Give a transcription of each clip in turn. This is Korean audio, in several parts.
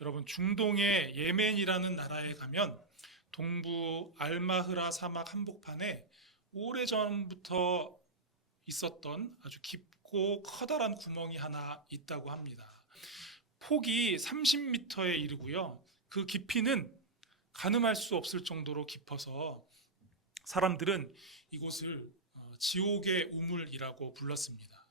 여러분, 중동의 예멘이라는 나라에 가면 동부 알마흐라 사막 한복판에 오래전부터 있었던 아주 깊고 커다란 구멍이 하나 있다고 합니다. 폭이 30m에 이르고요. 그 깊이는 가늠할 수 없을 정도로 깊어서 사람들은 이곳을 지옥의 우물이라고 불렀습니다.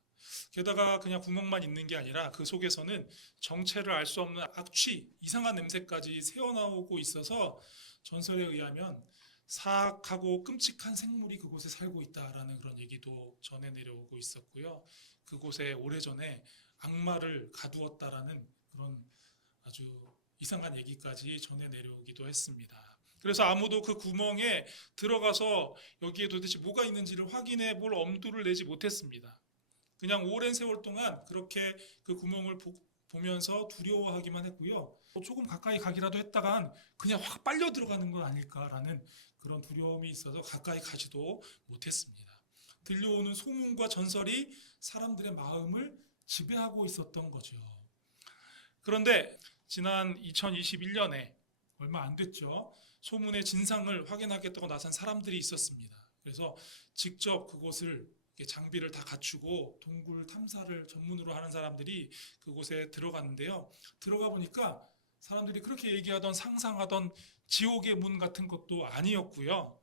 게다가 그냥 구멍만 있는 게 아니라 그 속에서는 정체를 알 수 없는 악취, 이상한 냄새까지 새어나오고 있어서 전설에 의하면 사악하고 끔찍한 생물이 그곳에 살고 있다라는 그런 얘기도 전해 내려오고 있었고요. 그곳에 오래전에 악마를 가두었다라는 그런 아주 이상한 얘기까지 전해 내려오기도 했습니다. 그래서 아무도 그 구멍에 들어가서 여기에 도대체 뭐가 있는지를 확인해 볼 엄두를 내지 못했습니다. 그냥 오랜 세월 동안 그렇게 그 구멍을 보면서 두려워하기만 했고요. 조금 가까이 가기라도 했다간 그냥 확 빨려 들어가는 건 아닐까라는 그런 두려움이 있어서 가까이 가지도 못했습니다. 들려오는 소문과 전설이 사람들의 마음을 지배하고 있었던 거죠. 그런데 지난 2021년에 얼마 안 됐죠. 소문의 진상을 확인하겠다고 나선 사람들이 있었습니다. 그래서 직접 그곳을 장비를 다 갖추고 동굴 탐사를 전문으로 하는 사람들이 그곳에 들어갔는데요. 들어가 보니까 사람들이 그렇게 얘기하던 상상하던 지옥의 문 같은 것도 아니었고요.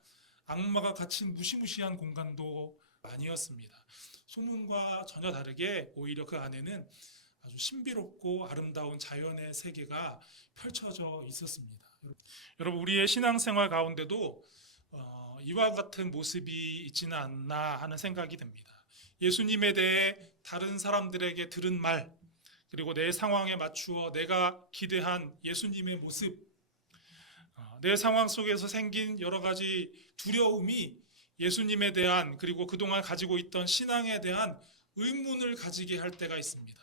악마가 갇힌 무시무시한 공간도 아니었습니다. 소문과 전혀 다르게 오히려 그 안에는 아주 신비롭고 아름다운 자연의 세계가 펼쳐져 있었습니다. 여러분, 우리의 신앙생활 가운데도 이와 같은 모습이 있지는 않나 하는 생각이 듭니다. 예수님에 대해 다른 사람들에게 들은 말, 그리고 내 상황에 맞추어 내가 기대한 예수님의 모습, 내 상황 속에서 생긴 여러 가지 두려움이 예수님에 대한, 그리고 그동안 가지고 있던 신앙에 대한 의문을 가지게 할 때가 있습니다.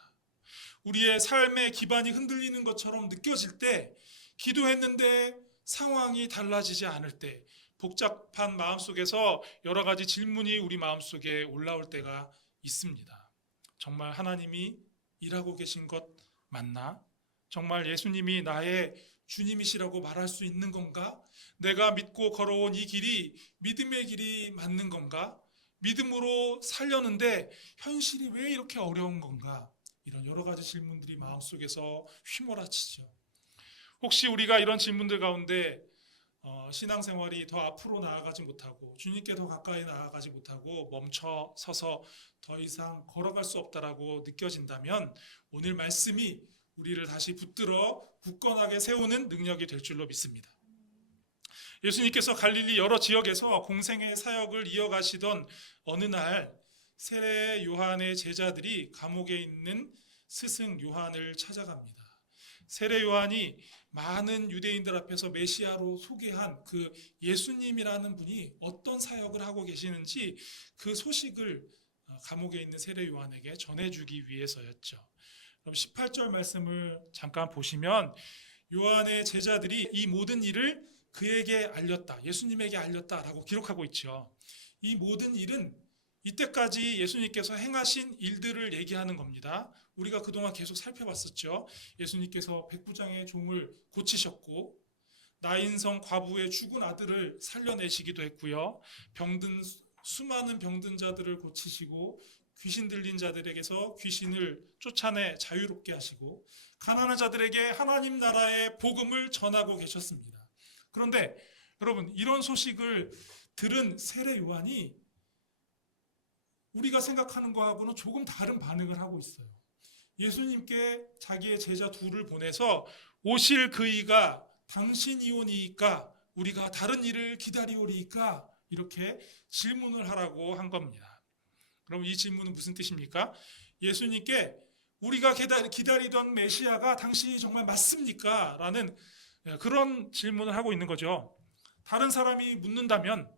우리의 삶의 기반이 흔들리는 것처럼 느껴질 때, 기도했는데 상황이 달라지지 않을 때, 복잡한 마음속에서 여러 가지 질문이 우리 마음속에 올라올 때가 있습니다. 정말 하나님이 일하고 계신 것 맞나? 정말 예수님이 나의 주님이시라고 말할 수 있는 건가? 내가 믿고 걸어온 이 길이 믿음의 길이 맞는 건가? 믿음으로 살려는데 현실이 왜 이렇게 어려운 건가? 이런 여러 가지 질문들이 마음속에서 휘몰아치죠. 혹시 우리가 이런 질문들 가운데 신앙생활이 더 앞으로 나아가지 못하고 주님께 더 가까이 나아가지 못하고 멈춰 서서 더 이상 걸어갈 수 없다라고 느껴진다면 오늘 말씀이 우리를 다시 붙들어 굳건하게 세우는 능력이 될 줄로 믿습니다. 예수님께서 갈릴리 여러 지역에서 공생의 사역을 이어가시던 어느 날 세례 요한의 제자들이 감옥에 있는 스승 요한을 찾아갑니다. 세례 요한이 많은 유대인들 앞에서 메시아로 소개한 그 예수님이라는 분이 어떤 사역을 하고 계시는지 그 소식을 감옥에 있는 세례 요한에게 전해주기 위해서였죠. 그럼 18절 말씀을 잠깐 보시면 요한의 제자들이 이 모든 일을 그에게 알렸다, 예수님에게 알렸다라고 기록하고 있죠. 이 모든 일은 이때까지 예수님께서 행하신 일들을 얘기하는 겁니다. 우리가 그동안 계속 살펴봤었죠. 예수님께서 백부장의 종을 고치셨고 나인성 과부의 죽은 아들을 살려내시기도 했고요. 수많은 병든 자들을 고치시고 귀신 들린 자들에게서 귀신을 쫓아내 자유롭게 하시고 가난한 자들에게 하나님 나라의 복음을 전하고 계셨습니다. 그런데 여러분, 이런 소식을 들은 세례 요한이 우리가 생각하는 거하고는 조금 다른 반응을 하고 있어요. 예수님께 자기의 제자 둘을 보내서 오실 그이가 당신이오니이까 우리가 다른 일을 기다리오리이까 이렇게 질문을 하라고 한 겁니다. 그럼 이 질문은 무슨 뜻입니까? 예수님께 우리가 기다리던 메시아가 당신이 정말 맞습니까? 라는 그런 질문을 하고 있는 거죠. 다른 사람이 묻는다면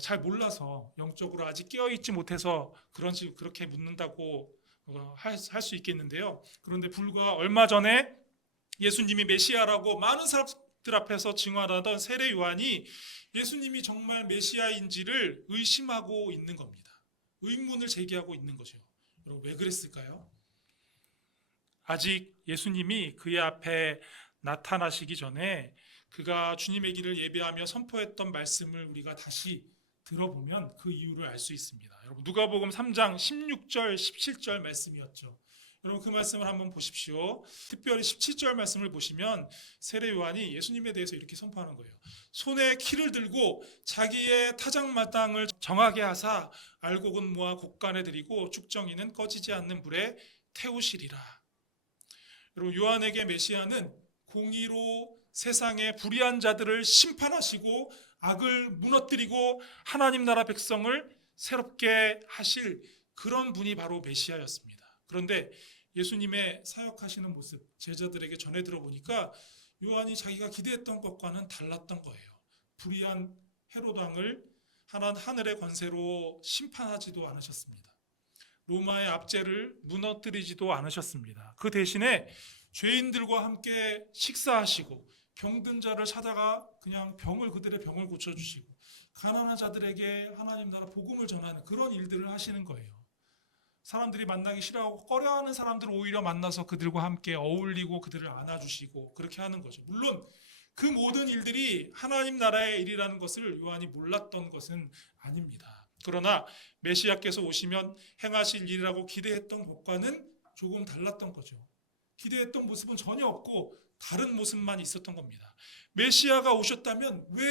잘 몰라서 영적으로 아직 깨어있지 못해서 그렇게 묻는다고 할 수 있겠는데요. 그런데 불과 얼마 전에 예수님이 메시아라고 많은 사람들 앞에서 증언하던 세례 요한이 예수님이 정말 메시아인지를 의심하고 있는 겁니다. 의문을 제기하고 있는 거죠. 여러분, 왜 그랬을까요? 아직 예수님이 그의 앞에 나타나시기 전에 그가 주님의 길을 예배하며 선포했던 말씀을 우리가 다시 들어보면 그 이유를 알 수 있습니다. 여러분, 누가복음 3장 16절 17절 말씀이었죠. 여러분, 그 말씀을 한번 보십시오. 특별히 17절 말씀을 보시면 세례 요한이 예수님에 대해서 이렇게 선포하는 거예요. 손에 키를 들고 자기의 타작마당을 정하게 하사 알곡은 모아 곡간에 들이고 죽정이는 꺼지지 않는 불에 태우시리라. 여러분, 요한에게 메시아는 공의로 세상의 불의한 자들을 심판하시고 악을 무너뜨리고 하나님 나라 백성을 새롭게 하실 그런 분이 바로 메시아였습니다. 그런데 예수님의 사역하시는 모습 제자들에게 전해 들어보니까 요한이 자기가 기대했던 것과는 달랐던 거예요. 불의한 헤롯 왕을 하늘의 권세로 심판하지도 않으셨습니다. 로마의 압제를 무너뜨리지도 않으셨습니다. 그 대신에 죄인들과 함께 식사하시고 병든 자를 찾아가 그냥 그들의 병을 고쳐주시고 가난한 자들에게 하나님 나라 복음을 전하는 그런 일들을 하시는 거예요. 사람들이 만나기 싫어하고 꺼려하는 사람들을 오히려 만나서 그들과 함께 어울리고 그들을 안아주시고 그렇게 하는 거죠. 물론 그 모든 일들이 하나님 나라의 일이라는 것을 요한이 몰랐던 것은 아닙니다. 그러나 메시아께서 오시면 행하실 일이라고 기대했던 것과는 조금 달랐던 거죠. 기대했던 모습은 전혀 없고 다른 모습만 있었던 겁니다. 메시아가 오셨다면 왜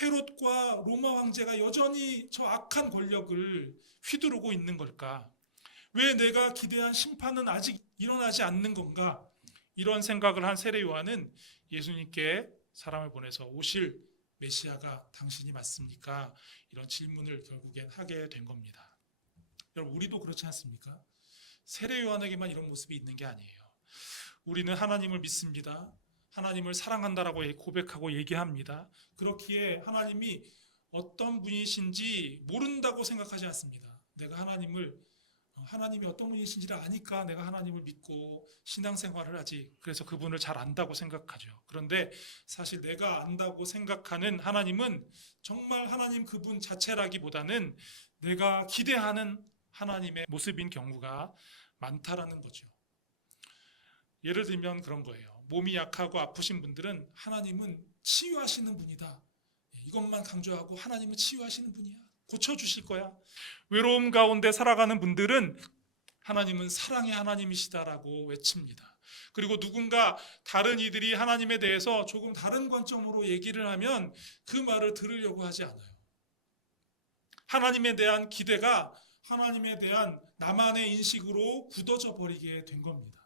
헤롯과 로마 황제가 여전히 저 악한 권력을 휘두르고 있는 걸까? 왜 내가 기대한 심판은 아직 일어나지 않는 건가? 이런 생각을 한 세례 요한은 예수님께 사람을 보내서 오실 메시아가 당신이 맞습니까? 이런 질문을 결국엔 하게 된 겁니다. 여러분, 우리도 그렇지 않습니까? 세례 요한에게만 이런 모습이 있는 게 아니에요. 우리는 하나님을 믿습니다. 하나님을 사랑한다라고 고백하고 얘기합니다. 그렇기에 하나님이 어떤 분이신지 모른다고 생각하지 않습니다. 내가 하나님이 어떤 분이신지를 아니까 내가 하나님을 믿고 신앙생활을 하지. 그래서 그분을 잘 안다고 생각하죠. 그런데 사실 내가 안다고 생각하는 하나님은 정말 하나님 그분 자체라기보다는 내가 기대하는 하나님의 모습인 경우가 많다라는 거죠. 예를 들면 그런 거예요. 몸이 약하고 아프신 분들은 하나님은 치유하시는 분이다. 이것만 강조하고 하나님은 치유하시는 분이야. 고쳐주실 거야. 외로움 가운데 살아가는 분들은 하나님은 사랑의 하나님이시다라고 외칩니다. 그리고 누군가 다른 이들이 하나님에 대해서 조금 다른 관점으로 얘기를 하면 그 말을 들으려고 하지 않아요. 하나님에 대한 기대가 하나님에 대한 나만의 인식으로 굳어져 버리게 된 겁니다.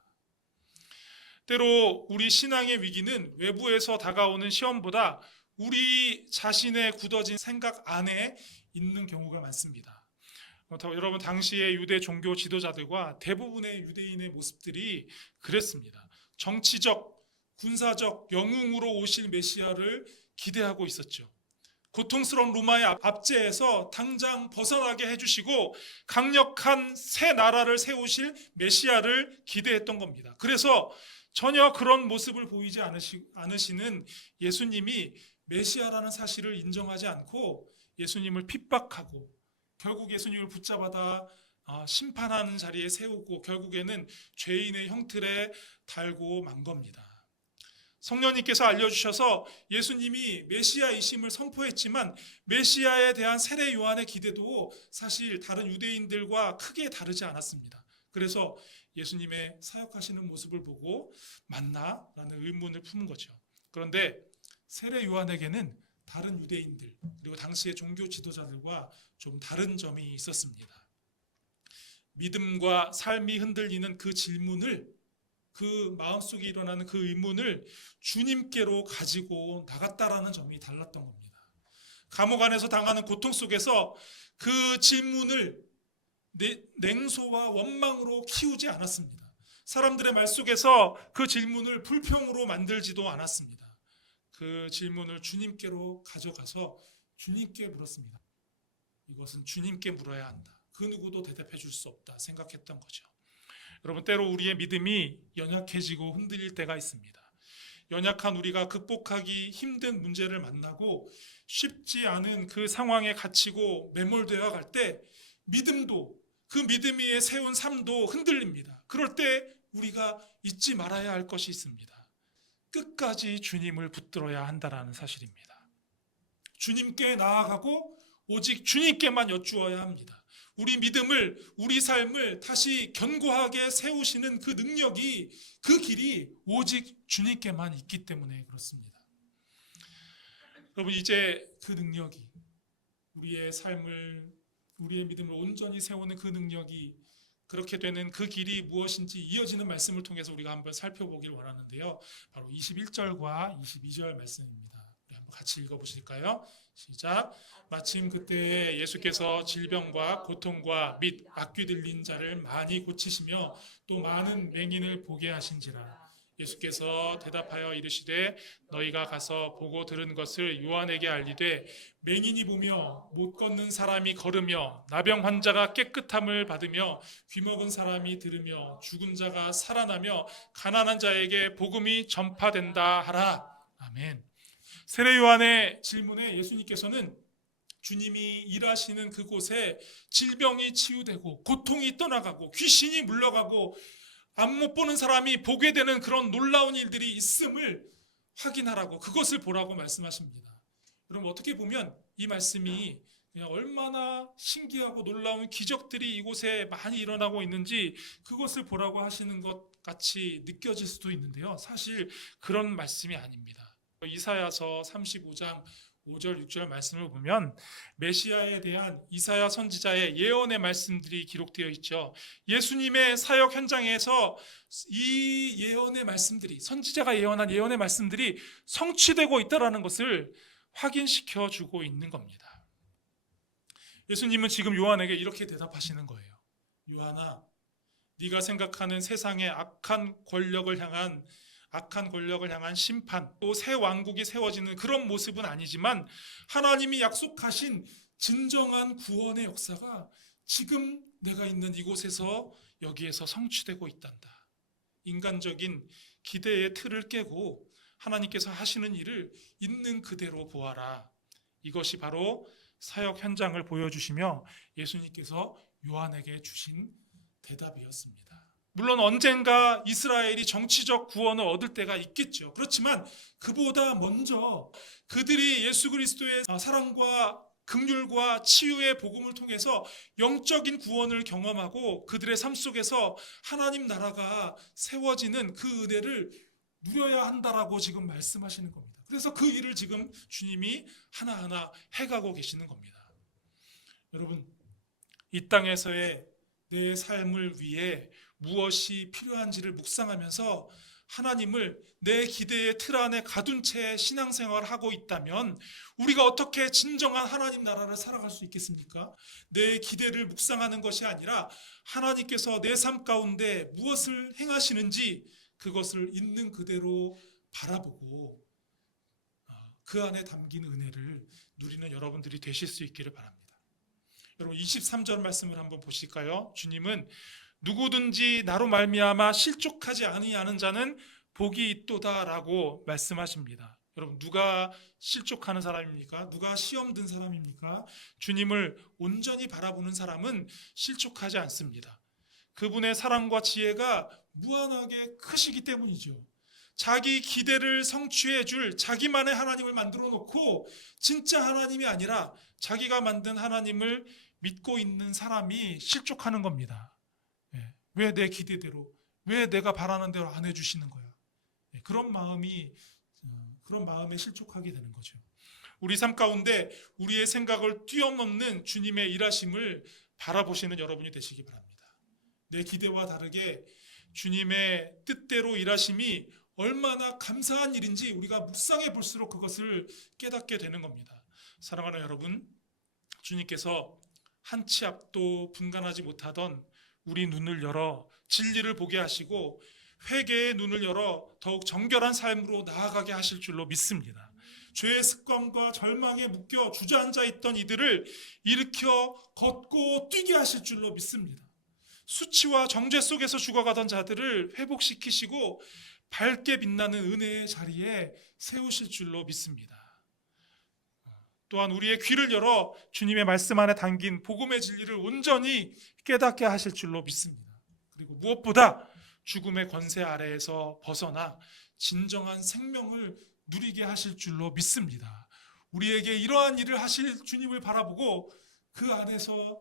때로 우리 신앙의 위기는 외부에서 다가오는 시험보다 우리 자신의 굳어진 생각 안에 있는 경우가 많습니다. 여러분, 당시의 유대 종교 지도자들과 대부분의 유대인의 모습들이 그랬습니다. 정치적, 군사적 영웅으로 오실 메시아를 기대하고 있었죠. 고통스러운 로마의 압제에서 당장 벗어나게 해주시고 강력한 새 나라를 세우실 메시아를 기대했던 겁니다. 그래서 전혀 그런 모습을 보이지 않으시는 예수님이 메시아라는 사실을 인정하지 않고 예수님을 핍박하고 결국 예수님을 붙잡아다 심판하는 자리에 세우고 결국에는 죄인의 형틀에 달고 만 겁니다. 성령님께서 알려주셔서 예수님이 메시아이심을 선포했지만 메시아에 대한 세례 요한의 기대도 사실 다른 유대인들과 크게 다르지 않았습니다. 그래서 예수님의 사역하시는 모습을 보고 맞나? 라는 의문을 품은 거죠. 그런데 세례 요한에게는 다른 유대인들 그리고 당시의 종교 지도자들과 좀 다른 점이 있었습니다. 믿음과 삶이 흔들리는 그 질문을 그 마음속에 일어나는 그 의문을 주님께로 가지고 나갔다라는 점이 달랐던 겁니다. 감옥 안에서 당하는 고통 속에서 그 질문을 냉소와 원망으로 키우지 않았습니다. 사람들의 말 속에서 그 질문을 불평으로 만들지도 않았습니다. 그 질문을 주님께로 가져가서 주님께 물었습니다. 이것은 주님께 물어야 한다. 그 누구도 대답해 줄 수 없다 생각했던 거죠. 여러분, 때로 우리의 믿음이 연약해지고 흔들릴 때가 있습니다. 연약한 우리가 극복하기 힘든 문제를 만나고 쉽지 않은 그 상황에 갇히고 매몰되어 갈 때 믿음도 그 믿음 위에 세운 삶도 흔들립니다. 그럴 때 우리가 잊지 말아야 할 것이 있습니다. 끝까지 주님을 붙들어야 한다라는 사실입니다. 주님께 나아가고 오직 주님께만 여쭈어야 합니다. 우리 믿음을, 우리 삶을 다시 견고하게 세우시는 그 능력이, 그 길이 오직 주님께만 있기 때문에 그렇습니다. 여러분, 이제 그 능력이, 우리의 삶을, 우리의 믿음을 온전히 세우는 그 능력이, 그렇게 되는 그 길이 무엇인지 이어지는 말씀을 통해서 우리가 한번 살펴보길 원하는데요. 바로 21절과 22절 말씀입니다. 우리 한번 같이 읽어보실까요? 시작. 마침 그때 예수께서 질병과 고통과 및 악귀 들린 자를 많이 고치시며 또 많은 맹인을 보게 하신지라. 예수께서 대답하여 이르시되 너희가 가서 보고 들은 것을 요한에게 알리되 맹인이 보며 못 걷는 사람이 걸으며 나병 환자가 깨끗함을 받으며 귀먹은 사람이 들으며 죽은 자가 살아나며 가난한 자에게 복음이 전파된다 하라. 아멘. 세례 요한의 질문에 예수님께서는 주님이 일하시는 그곳에 질병이 치유되고 고통이 떠나가고 귀신이 물러가고 앞 못 보는 사람이 보게 되는 그런 놀라운 일들이 있음을 확인하라고, 그것을 보라고 말씀하십니다. 여러분, 어떻게 보면 이 말씀이 그냥 얼마나 신기하고 놀라운 기적들이 이곳에 많이 일어나고 있는지 그것을 보라고 하시는 것 같이 느껴질 수도 있는데요. 사실 그런 말씀이 아닙니다. 이사야서 35장 5절 6절 말씀을 보면 메시아에 대한 이사야 선지자의 예언의 말씀들이 기록되어 있죠. 예수님의 사역 현장에서 이 예언의 말씀들이, 선지자가 예언한 예언의 말씀들이 성취되고 있다는 것을 확인시켜 주고 있는 겁니다. 예수님은 지금 요한에게 이렇게 대답하시는 거예요. 요한아, 네가 생각하는 세상의 악한 권력을 향한 심판, 또 새 왕국이 세워지는 그런 모습은 아니지만 하나님이 약속하신 진정한 구원의 역사가 지금 내가 있는 이곳에서, 여기에서 성취되고 있단다. 인간적인 기대의 틀을 깨고 하나님께서 하시는 일을 있는 그대로 보아라. 이것이 바로 사역 현장을 보여주시며 예수님께서 요한에게 주신 대답이었습니다. 물론 언젠가 이스라엘이 정치적 구원을 얻을 때가 있겠죠. 그렇지만 그보다 먼저 그들이 예수 그리스도의 사랑과 긍휼과 치유의 복음을 통해서 영적인 구원을 경험하고 그들의 삶 속에서 하나님 나라가 세워지는 그 은혜를 누려야 한다라고 지금 말씀하시는 겁니다. 그래서 그 일을 지금 주님이 하나하나 해가고 계시는 겁니다. 여러분, 이 땅에서의 내 삶을 위해 무엇이 필요한지를 묵상하면서 하나님을 내 기대의 틀 안에 가둔 채 신앙생활을 하고 있다면 우리가 어떻게 진정한 하나님 나라를 살아갈 수 있겠습니까? 내 기대를 묵상하는 것이 아니라 하나님께서 내 삶 가운데 무엇을 행하시는지 그것을 있는 그대로 바라보고 그 안에 담긴 은혜를 누리는 여러분들이 되실 수 있기를 바랍니다. 여러분, 23절 말씀을 한번 보실까요? 주님은 누구든지 나로 말미암아 실족하지 아니하는 자는 복이 있도다라고 말씀하십니다. 여러분, 누가 실족하는 사람입니까? 누가 시험 든 사람입니까? 주님을 온전히 바라보는 사람은 실족하지 않습니다. 그분의 사랑과 지혜가 무한하게 크시기 때문이죠. 자기 기대를 성취해 줄 자기만의 하나님을 만들어 놓고 진짜 하나님이 아니라 자기가 만든 하나님을 믿고 있는 사람이 실족하는 겁니다. 왜 내 기대대로, 왜 내가 바라는 대로 안 해주시는 거야? 그런 마음에 실족하게 되는 거죠. 우리 삶 가운데 우리의 생각을 뛰어넘는 주님의 일하심을 바라보시는 여러분이 되시기 바랍니다. 내 기대와 다르게 주님의 뜻대로 일하심이 얼마나 감사한 일인지 우리가 묵상해 볼수록 그것을 깨닫게 되는 겁니다. 사랑하는 여러분, 주님께서 한 치 앞도 분간하지 못하던 우리 눈을 열어 진리를 보게 하시고 회개의 눈을 열어 더욱 정결한 삶으로 나아가게 하실 줄로 믿습니다. 죄의 습관과 절망에 묶여 주저앉아 있던 이들을 일으켜 걷고 뛰게 하실 줄로 믿습니다. 수치와 정죄 속에서 죽어가던 자들을 회복시키시고 밝게 빛나는 은혜의 자리에 세우실 줄로 믿습니다. 또한 우리의 귀를 열어 주님의 말씀 안에 담긴 복음의 진리를 온전히 깨닫게 하실 줄로 믿습니다. 그리고 무엇보다 죽음의 권세 아래에서 벗어나 진정한 생명을 누리게 하실 줄로 믿습니다. 우리에게 이러한 일을 하실 주님을 바라보고 그 안에서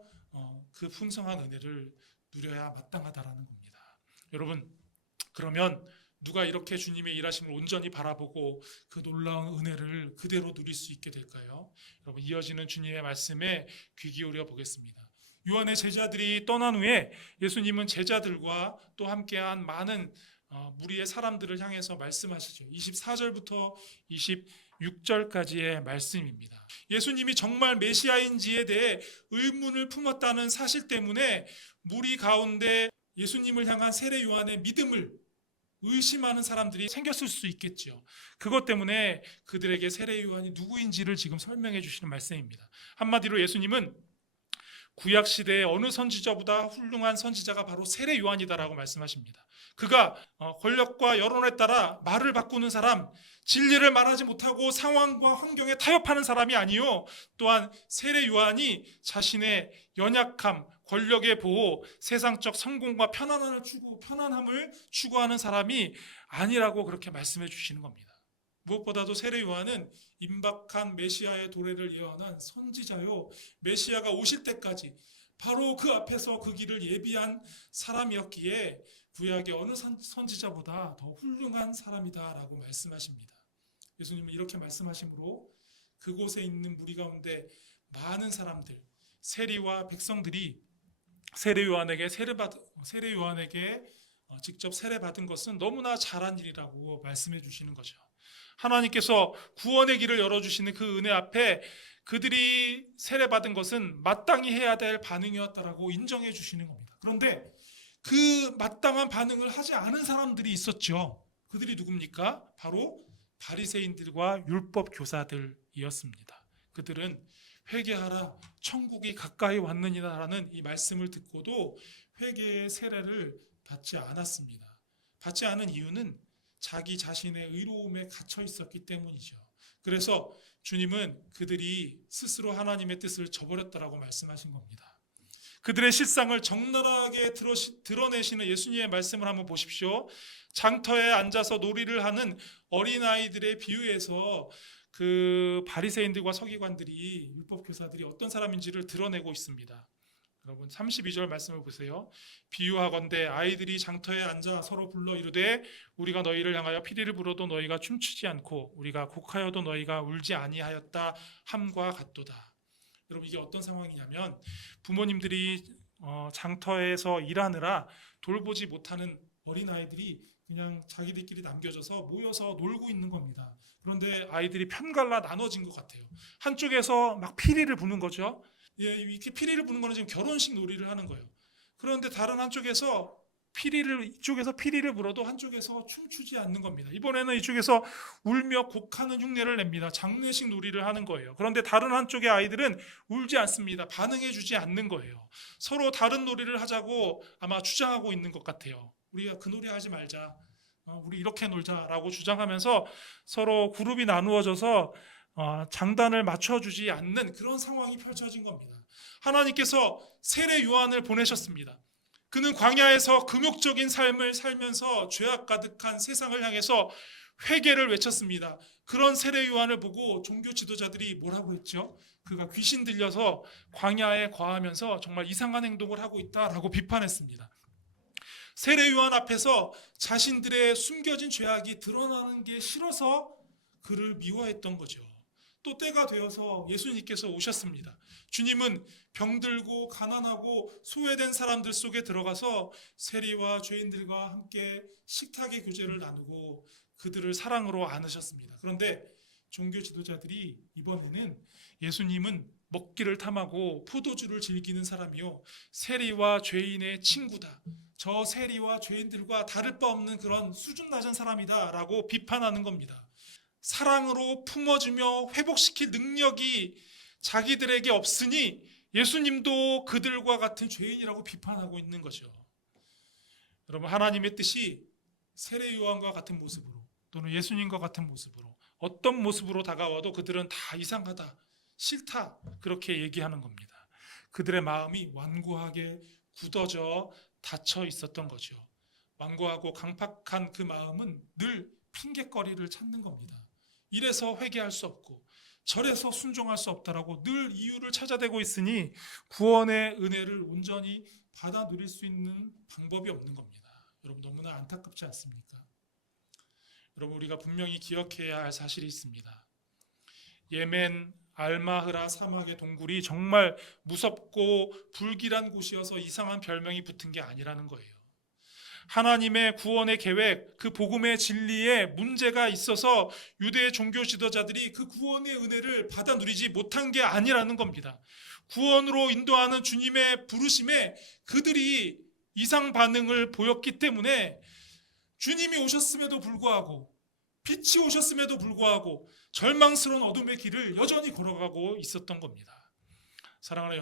그 풍성한 은혜를 누려야 마땅하다라는 겁니다. 여러분, 그러면 누가 이렇게 주님의 일하심을 온전히 바라보고 그 놀라운 은혜를 그대로 누릴 수 있게 될까요? 여러분, 이어지는 주님의 말씀에 귀 기울여 보겠습니다. 요한의 제자들이 떠난 후에 예수님은 제자들과 또 함께한 많은 무리의 사람들을 향해서 말씀하시죠. 24절부터 26절까지의 말씀입니다. 예수님이 정말 메시아인지에 대해 의문을 품었다는 사실 때문에 무리 가운데 예수님을 향한 세례 요한의 믿음을 의심하는 사람들이 생겼을 수 있겠죠. 그것 때문에 그들에게 세례 요한이 누구인지를 지금 설명해 주시는 말씀입니다. 한마디로 예수님은 구약 시대의 어느 선지자보다 훌륭한 선지자가 바로 세례 요한이다라고 말씀하십니다. 그가 권력과 여론에 따라 말을 바꾸는 사람, 진리를 말하지 못하고 상황과 환경에 타협하는 사람이 아니요, 또한 세례 요한이 자신의 연약함, 권력의 보호, 세상적 성공과 편안함을 추구하는 사람이 아니라고 그렇게 말씀해 주시는 겁니다. 무엇보다도 세례 요한은 임박한 메시아의 도래를 예언한 선지자요, 메시아가 오실 때까지 바로 그 앞에서 그 길을 예비한 사람이었기에 구약의 어느 선지자보다 더 훌륭한 사람이다라고 말씀하십니다. 예수님은 이렇게 말씀하시므로 그곳에 있는 무리 가운데 많은 사람들, 세리와 백성들이 세례 요한에게 직접 세례받은 것은 너무나 잘한 일이라고 말씀해 주시는 거죠. 하나님께서 구원의 길을 열어주시는 그 은혜 앞에 그들이 세례받은 것은 마땅히 해야 될 반응이었다라고 인정해 주시는 겁니다. 그런데 그 마땅한 반응을 하지 않은 사람들이 있었죠. 그들이 누굽니까? 바로 바리새인들과 율법 교사들이었습니다. 그들은 회개하라, 천국이 가까이 왔느니라는 이 말씀을 듣고도 회개의 세례를 받지 않았습니다. 받지 않은 이유는 자기 자신의 의로움에 갇혀 있었기 때문이죠. 그래서 주님은 그들이 스스로 하나님의 뜻을 저버렸다라고 말씀하신 겁니다. 그들의 실상을 적나라하게 드러내시는 예수님의 말씀을 한번 보십시오. 장터에 앉아서 놀이를 하는 어린아이들의 비유에서 그 바리새인들과 서기관들이, 율법 교사들이 어떤 사람인지를 드러내고 있습니다. 여러분 32절 말씀을 보세요. 비유하건대 아이들이 장터에 앉아 서로 불러 이르되 우리가 너희를 향하여 피리를 불어도 너희가 춤추지 않고 우리가 곡하여도 너희가 울지 아니하였다 함과 같도다. 여러분, 이게 어떤 상황이냐면 부모님들이 장터에서 일하느라 돌보지 못하는 어린아이들이 그냥 자기들끼리 남겨져서 모여서 놀고 있는 겁니다. 그런데 아이들이 편갈라 나눠진 것 같아요. 한쪽에서 막 피리를 부는 거죠. 예, 이렇게 피리를 부는 거는 지금 결혼식 놀이를 하는 거예요. 그런데 다른 한쪽에서 이쪽에서 피리를 불어도 한쪽에서 춤추지 않는 겁니다. 이번에는 이쪽에서 울며 곡하는 흉내를 냅니다. 장례식 놀이를 하는 거예요. 그런데 다른 한쪽의 아이들은 울지 않습니다. 반응해 주지 않는 거예요. 서로 다른 놀이를 하자고 아마 주장하고 있는 것 같아요. 우리가 그 놀이 하지 말자, 우리 이렇게 놀자라고 주장하면서 서로 그룹이 나누어져서 장단을 맞춰주지 않는 그런 상황이 펼쳐진 겁니다. 하나님께서 세례 요한을 보내셨습니다. 그는 광야에서 금욕적인 삶을 살면서 죄악 가득한 세상을 향해서 회개를 외쳤습니다. 그런 세례 요한을 보고 종교 지도자들이 뭐라고 했죠? 그가 귀신 들려서 광야에 거하면서 정말 이상한 행동을 하고 있다라고 비판했습니다. 세례 요한 앞에서 자신들의 숨겨진 죄악이 드러나는 게 싫어서 그를 미워했던 거죠. 또 때가 되어서 예수님께서 오셨습니다. 주님은 병들고 가난하고 소외된 사람들 속에 들어가서 세리와 죄인들과 함께 식탁의 교제를 나누고 그들을 사랑으로 안으셨습니다. 그런데 종교 지도자들이 이번에는 예수님은 먹기를 탐하고 포도주를 즐기는 사람이요, 세리와 죄인의 친구다, 저 세리와 죄인들과 다를 바 없는 그런 수준 낮은 사람이다 라고 비판하는 겁니다. 사랑으로 품어주며 회복시킬 능력이 자기들에게 없으니 예수님도 그들과 같은 죄인이라고 비판하고 있는 거죠. 여러분, 하나님의 뜻이 세례 요한과 같은 모습으로 또는 예수님과 같은 모습으로 어떤 모습으로 다가와도 그들은 다 이상하다, 싫다, 그렇게 얘기하는 겁니다. 그들의 마음이 완고하게 굳어져 닫혀 있었던 거죠. 완고하고 강팍한 그 마음은 늘 핑계거리를 찾는 겁니다. 이래서 회개할 수 없고 저래서 순종할 수 없다라고 늘 이유를 찾아대고 있으니 구원의 은혜를 온전히 받아 누릴 수 있는 방법이 없는 겁니다. 여러분 너무나 안타깝지 않습니까? 여러분 우리가 분명히 기억해야 할 사실이 있습니다. 예멘 알마흐라 사막의 동굴이 정말 무섭고 불길한 곳이어서 이상한 별명이 붙은 게 아니라는 거예요. 하나님의 구원의 계획, 그 복음의 진리에 문제가 있어서 유대 종교 지도자들이 그 구원의 은혜를 받아 누리지 못한 게 아니라는 겁니다. 구원으로 인도하는 주님의 부르심에 그들이 이상 반응을 보였기 때문에 주님이 오셨음에도 불구하고 빛이 오셨음에도 불구하고 절망스러운 어둠의 길을 여전히 걸어가고 있었던 겁니다. 사랑하는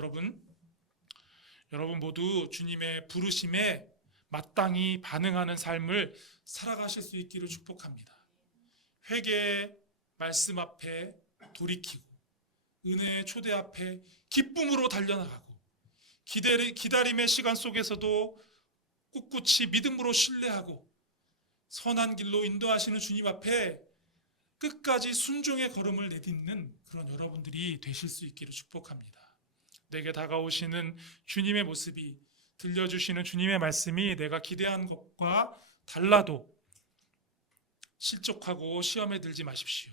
여러분 모두 주님의 부르심에 마땅히 반응하는 삶을 살아가실 수 있기를 축복합니다. 회개의 말씀 앞에 돌이키고 은혜의 초대 앞에 기쁨으로 달려나가고 기다림의 시간 속에서도 꿋꿋이 믿음으로 신뢰하고 선한 길로 인도하시는 주님 앞에 끝까지 순종의 걸음을 내딛는 그런 여러분들이 되실 수 있기를 축복합니다. 내게 다가오시는 주님의 모습이, 들려주시는 주님의 말씀이 내가 기대한 것과 달라도 실족하고 시험에 들지 마십시오.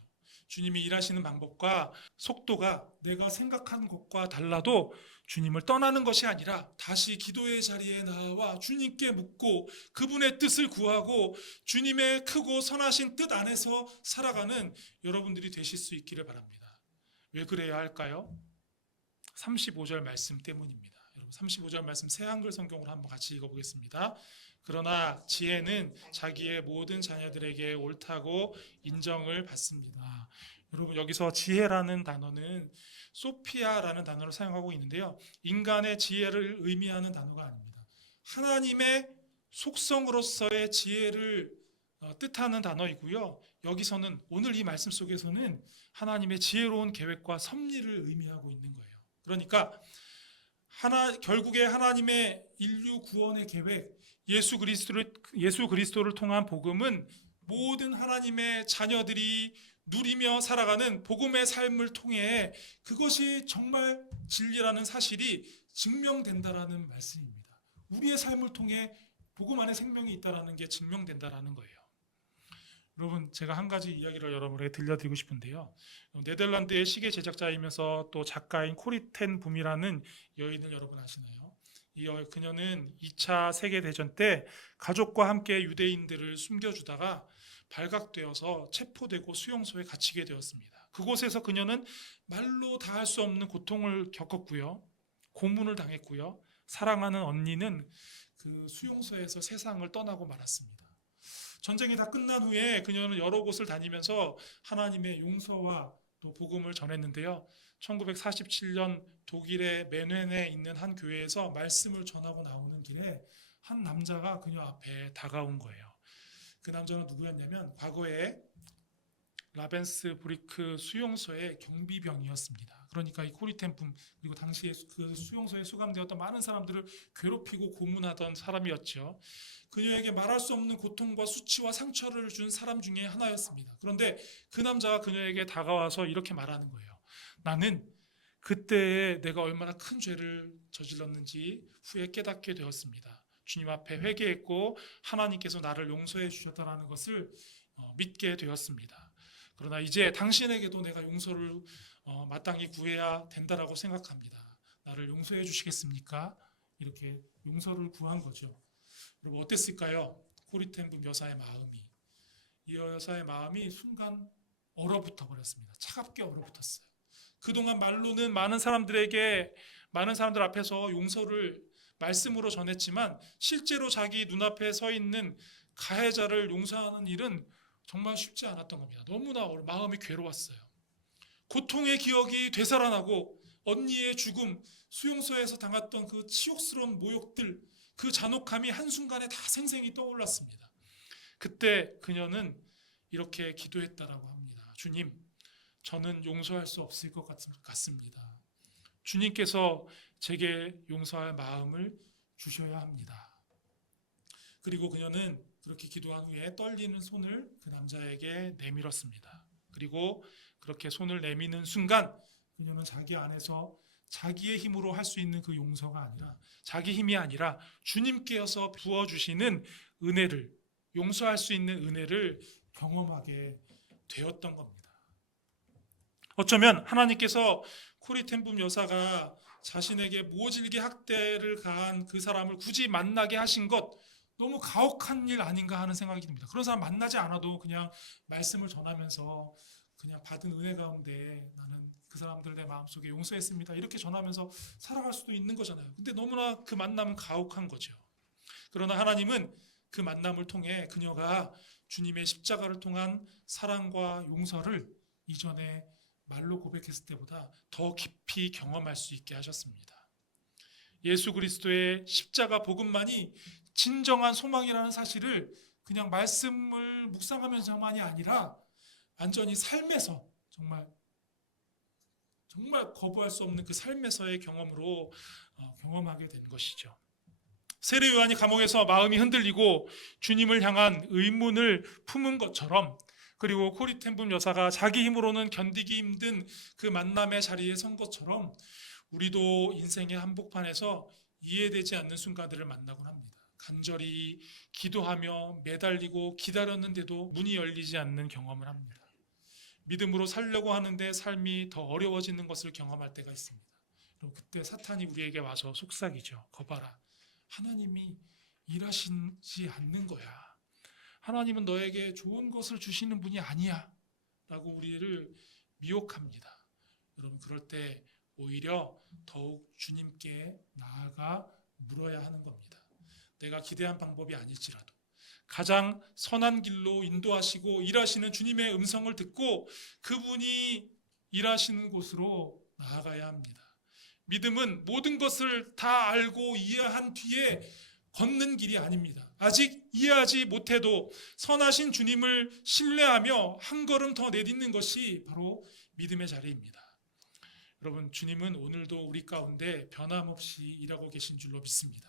주님이 일하시는 방법과 속도가 내가 생각한 것과 달라도 주님을 떠나는 것이 아니라 다시 기도의 자리에 나와 주님께 묻고 그분의 뜻을 구하고 주님의 크고 선하신 뜻 안에서 살아가는 여러분들이 되실 수 있기를 바랍니다. 왜 그래야 할까요? 35절 말씀 때문입니다. 여러분 35절 말씀 새 한글 성경으로 한번 같이 읽어보겠습니다. 그러나 지혜는 자기의 모든 자녀들에게 옳다고 인정을 받습니다. 여러분 여기서 지혜라는 단어는 소피아라는 단어를 사용하고 있는데요. 인간의 지혜를 의미하는 단어가 아닙니다. 하나님의 속성으로서의 지혜를 뜻하는 단어이고요. 여기서는 오늘 이 말씀 속에서는 하나님의 지혜로운 계획과 섭리를 의미하고 있는 거예요. 그러니까 결국에 하나님의 인류 구원의 계획, 예수 그리스도를 통한 복음은 모든 하나님의 자녀들이 누리며 살아가는 복음의 삶을 통해 그것이 정말 진리라는 사실이 증명된다라는 말씀입니다. 우리의 삶을 통해 복음 안에 생명이 있다라는 게 증명된다라는 거예요. 여러분 제가 한 가지 이야기를 여러분에게 들려드리고 싶은데요. 네덜란드의 시계 제작자이면서 또 작가인 코리 텐 붐이라는 여인을 여러분 아시나요? 그녀는 2차 세계대전 때 가족과 함께 유대인들을 숨겨주다가 발각되어서 체포되고 수용소에 갇히게 되었습니다. 그곳에서 그녀는 말로 다 할 수 없는 고통을 겪었고요. 고문을 당했고요. 사랑하는 언니는 그 수용소에서 세상을 떠나고 말았습니다. 전쟁이 다 끝난 후에 그녀는 여러 곳을 다니면서 하나님의 용서와 또 복음을 전했는데요. 1947년 독일의 맨헨에 있는 한 교회에서 말씀을 전하고 나오는 길에 한 남자가 그녀 앞에 다가온 거예요. 그 남자는 누구였냐면 과거에 라벤스부리크 수용소의 경비병이었습니다. 그러니까 이 코리템품 그리고 당시에 그 수용소에 수감되었던 많은 사람들을 괴롭히고 고문하던 사람이었죠. 그녀에게 말할 수 없는 고통과 수치와 상처를 준 사람 중에 하나였습니다. 그런데 그 남자가 그녀에게 다가와서 이렇게 말하는 거예요. 나는 그때에 내가 얼마나 큰 죄를 저질렀는지 후에 깨닫게 되었습니다. 주님 앞에 회개했고 하나님께서 나를 용서해 주셨다는 것을 믿게 되었습니다. 그러나 이제 당신에게도 내가 용서를 마땅히 구해야 된다라고 생각합니다. 나를 용서해 주시겠습니까? 이렇게 용서를 구한 거죠. 여러분 어땠을까요? 코리텐붐 여사의 마음이. 이 여사의 마음이 순간 얼어붙어 버렸습니다. 차갑게 얼어붙었어요. 그동안 말로는 많은 사람들 앞에서 용서를 말씀으로 전했지만 실제로 자기 눈앞에 서 있는 가해자를 용서하는 일은 정말 쉽지 않았던 겁니다. 너무나 마음이 괴로웠어요. 고통의 기억이 되살아나고 언니의 죽음, 수용소에서 당했던 그 치욕스러운 모욕들, 그 잔혹함이 한순간에 다 생생히 떠올랐습니다. 그때 그녀는 이렇게 기도했다라고 합니다. 주님, 저는 용서할 수 없을 것 같습니다. 주님께서 제게 용서할 마음을 주셔야 합니다. 그리고 그녀는 그렇게 기도한 후에 떨리는 손을 그 남자에게 내밀었습니다. 그리고 그렇게 손을 내미는 순간 그녀는 자기 안에서 자기의 힘으로 할 수 있는 그 용서가 아니라, 자기 힘이 아니라 주님께서 부어주시는 은혜를, 용서할 수 있는 은혜를 경험하게 되었던 겁니다. 어쩌면 하나님께서 코리 텐붐 여사가 자신에게 모질게 학대를 가한 그 사람을 굳이 만나게 하신 것, 너무 가혹한 일 아닌가 하는 생각이 듭니다. 그런 사람 만나지 않아도 그냥 말씀을 전하면서 그냥 받은 은혜 가운데 나는 그 사람들 내 마음속에 용서했습니다, 이렇게 전하면서 살아갈 수도 있는 거잖아요. 근데 너무나 그 만남은 가혹한 거죠. 그러나 하나님은 그 만남을 통해 그녀가 주님의 십자가를 통한 사랑과 용서를 이전에 말로 고백했을 때보다 더 깊이 경험할 수 있게 하셨습니다. 예수 그리스도의 십자가 복음만이 진정한 소망이라는 사실을 그냥 말씀을 묵상하면서만이 아니라 완전히 삶에서 정말 거부할 수 없는 그 삶에서의 경험으로 경험하게 된 것이죠. 세례 요한이 감옥에서 마음이 흔들리고 주님을 향한 의문을 품은 것처럼, 그리고 코리 텐붐 여사가 자기 힘으로는 견디기 힘든 그 만남의 자리에 선 것처럼 우리도 인생의 한복판에서 이해되지 않는 순간들을 만나곤 합니다. 간절히 기도하며 매달리고 기다렸는데도 문이 열리지 않는 경험을 합니다. 믿음으로 살려고 하는데 삶이 더 어려워지는 것을 경험할 때가 있습니다. 그럼 그때 사탄이 우리에게 와서 속삭이죠. 거봐라, 하나님이 일하시지 않는 거야. 하나님은 너에게 좋은 것을 주시는 분이 아니야 라고 우리를 미혹합니다. 여러분, 그럴 때 오히려 더욱 주님께 나아가 물어야 하는 겁니다. 내가 기대한 방법이 아닐지라도 가장 선한 길로 인도하시고 일하시는 주님의 음성을 듣고 그분이 일하시는 곳으로 나아가야 합니다. 믿음은 모든 것을 다 알고 이해한 뒤에 걷는 길이 아닙니다. 아직 이해하지 못해도 선하신 주님을 신뢰하며 한 걸음 더 내딛는 것이 바로 믿음의 자리입니다. 여러분, 주님은 오늘도 우리 가운데 변함없이 일하고 계신 줄로 믿습니다.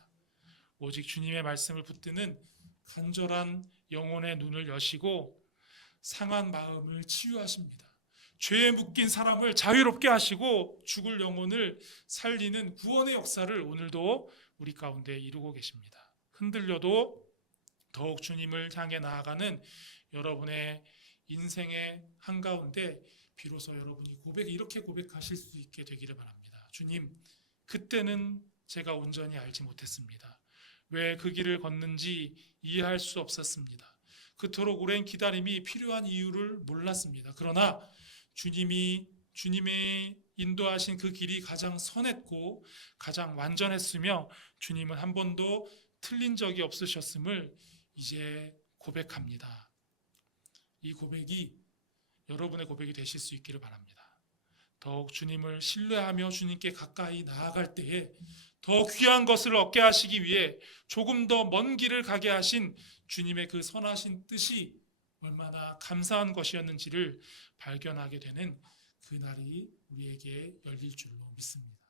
오직 주님의 말씀을 붙드는 간절한 영혼의 눈을 여시고 상한 마음을 치유하십니다. 죄에 묶인 사람을 자유롭게 하시고 죽을 영혼을 살리는 구원의 역사를 오늘도 우리 가운데 이루고 계십니다. 흔들려도 더욱 주님을 향해 나아가는 여러분의 인생의 한가운데 비로소 여러분이 이렇게 고백하실 수 있게 되기를 바랍니다. 주님, 그때는 제가 온전히 알지 못했습니다. 왜 그 길을 걷는지 이해할 수 없었습니다. 그토록 오랜 기다림이 필요한 이유를 몰랐습니다. 그러나 주님이 인도하신 그 길이 가장 선했고 가장 완전했으며 주님은 한 번도 틀린 적이 없으셨음을 이제 고백합니다. 이 고백이 여러분의 고백이 되실 수 있기를 바랍니다. 더욱 주님을 신뢰하며 주님께 가까이 나아갈 때에 더 귀한 것을 얻게 하시기 위해 조금 더 먼 길을 가게 하신 주님의 그 선하신 뜻이 얼마나 감사한 것이었는지를 발견하게 되는 그날이 우리에게 열릴 줄로 믿습니다.